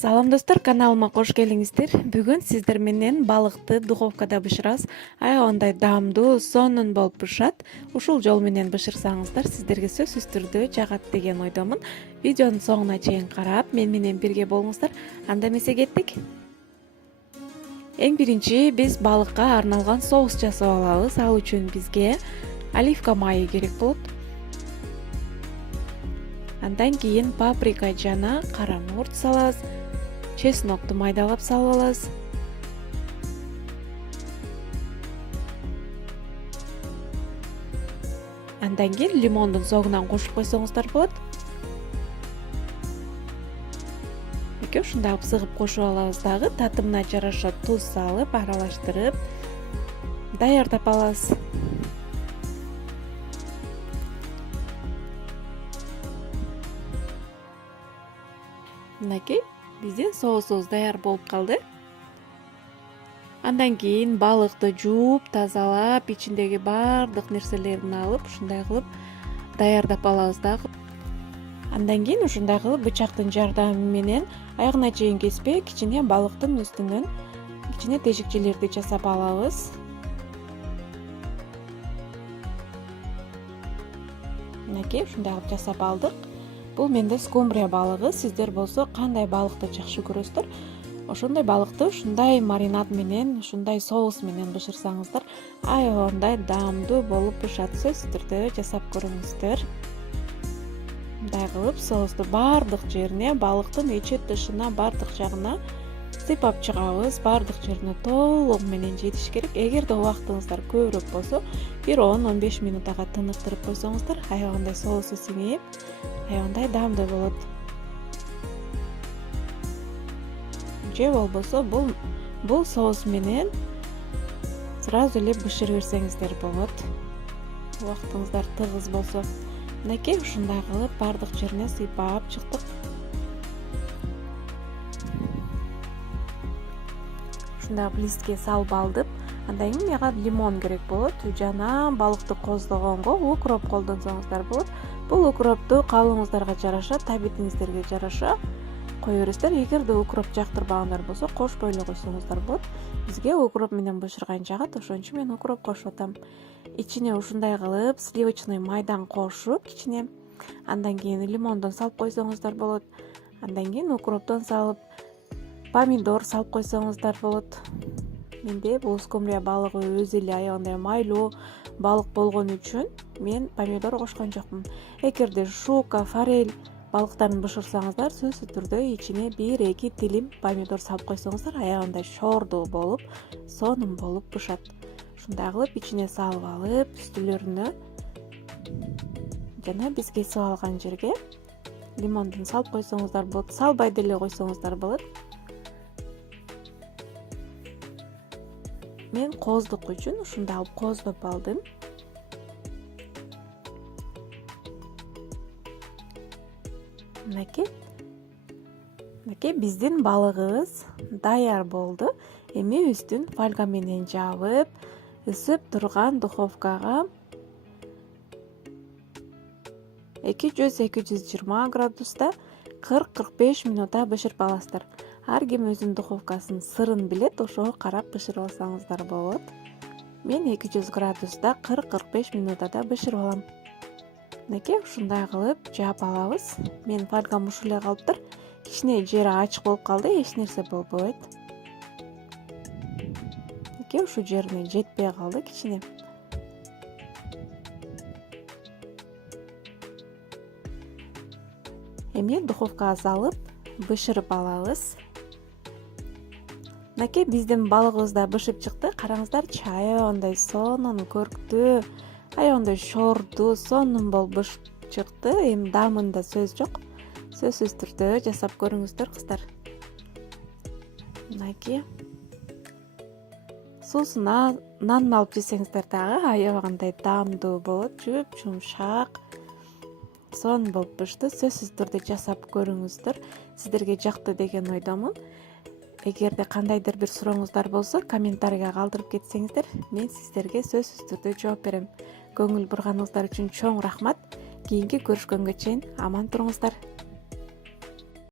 Салам достор, каналыма кош келиңиздер. Бүгүн сиздер менен балыкты духовкада бышырабыз. Аябагандай даамдуу, сонун болуп бышат. Ушул жол менен бышырсаңыздар сиздерге сөзсүз түрдө жагат деген ойдомун. Видеонун соңуна чейин карап, мен менен бирге болуңуздар. Анда эмесе кеттик. Эң биринчи биз балыкка арналган соус жасап алабыз. Ал үчүн бизге оливка майы керек болот. Андан кийин паприка жана кара мурт салабыз. Чеснокту майдалап салып алабыз. Андан кийин лимондун согунан кошуп койсоңуздар болот. Ушундай сыгып кошуп алабыз дагы. Татымына жараша туз салып, аралаштырып даярдап алабыз. Мынакей биздин соусубуз даяр болуп калды. Андан кийин балыкты жууп, тазалап, ичиндеги баардык нерселерин алып, ушундай кылып даярдап алабыз дагы. Андан кийин ушундай кылып бычактын жардамы менен аягына чейин кеспей, кичине балыктын үстүнөн кичине тешикчелерди жасап алабыз. Мынакей ушундай кылып жасап алдык. Бул менде скумбрия балыгы. Сиздер болсо кандай балыкты жакшы көрөсүздөр? Ошондой балыкты ушундай маринад менен, ушундай соус менен бышырсаңыздар, аябагандай даамдуу болуп бышат. Сөзсүз түрдө жасап көрүңүздөр. Мындай кылып соусту баардык жерине, балыктын ичи тышына, баардык жагына сыйпап чыгабыз. Баардык жерине толугу менен жетиш керек. Эгерде убактыңыздар көбүрөөк болсо, бир 10-15 минутага тыныктырып койсоңуздар, аябагандай соусу сиңип, аябагандай даамдуу болот. Же болбосо бул соус менен сразу эле бышырып берсеңиздер болот. Убактыңыздар тыгыз болсо. Мынакей ушундай кылып баардык жерине сыйпап чыктык. Ушундай листке салып алдым. Андан кийин мага лимон керек болот жана балыкты коздогонго укроп колдонсоңуздар болот. Бул укропту кабылыңыздарга жараша, табитиңиздерге жараша кое бересиздер. Эгерде укроп жактырбагандар болсо, кошпой эле койсоңуздар болот. Бизге укроп менен бышырган жагат, ошон үчүн мен укроп кошуп атам. Ичине ушундай кылып сливочный майдан кошуп кичине, андан кийин лимондон салып койсоңуздар болот. Андан кийин укроптон салып, помидор салып койсоңуздар болот. Менде бул скумбрия балыгы өзү эле аябагандай майлуу балык болгон үчүн мен помидор кошкон жокмун. Эгерде шука, форель балыктарын бышырсаңыздар, сөзсүз түрдө ичине 1-2 тилим помидор салып койсоңуздар, аябагандай шордуу болуп, сонун болуп бышат. Ушундай кылып ичине салып алып, үстүлөрүнө жана биз кесип алган жерге лимондун салып койсоңуздар болот. Салбай деле койсоңуздар болот. Мен коздук үчүн ушундай алып коздоп алдым. Мынакей биздин балыгыбыз даяр болду. Эми үстүн фольга менен жабып, ысып турган духовкага 200-220 градуста 40-45 минутта бышырып аласыздар. Ар ким өзүнүн духовкасынын сырын билет, ошого карап бышырып алсаңыздар болот. Мен 200 градуста 40-45 минутта бышырып алам. Мынакей ушундай кылып жаап алабыз. Мен фольгам ушул эле калыптыр. Кичине жери ачык болуп калды, эч нерсе болбойт. Мынакей ушул жерине жетпей калды кичине. Эми духовкага салып бышырып алабыз. Мынакей биздин балыгыбыз да бышып чыкты. Караңыздарчы, аябагандай сонун көрктүү, аябагандай шордуу, сонун болуп бышып чыкты. Эми даамында сөз жок. Сөзсүз түрдө жасап көрүңүздөр кыздар. Мынакей суусуна нан алып жесеңиздер дагы аябагандай даамдуу болот, жуп жумшак, сонун болуп бышты. Сөзсүз түрдө жасап көрүңүздөр. Сиздерге жакты деген ойдомун. Эгерде кандайдыр бир сурооңуздар болсо, комментарийге калтырып кетсеңиздер, мен сиздерге сөзсүз түрдө жооп берем. Көңүл бурганыңыздар үчүн чоң рахмат. Кийинки көрүшкөнгө чейин аман туруңуздар.